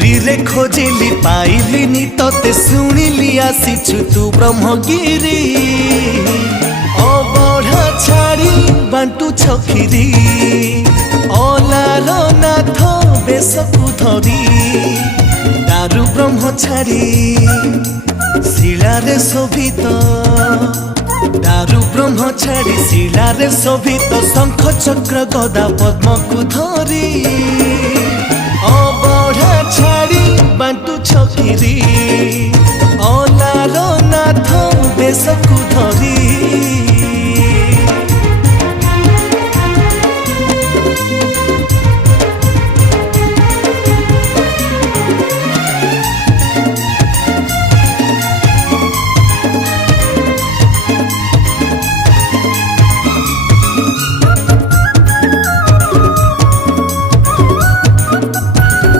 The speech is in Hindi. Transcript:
पुरी रे खोजिली पाइलिनी तते शुणिली आसीछु तू ब्रह्मगिरी अबढ़ा छाड़ी बांटू छखिरी अलार नाथ बेसकु धरी दारु ब्रह्म छाड़ी शिलारे शोभित दारु ब्रह्म छाड़ी शिलारे शोभित शंख चक्र गदा पद्म को धरी अबढ़ा छाड़ी बांटू छखिरी।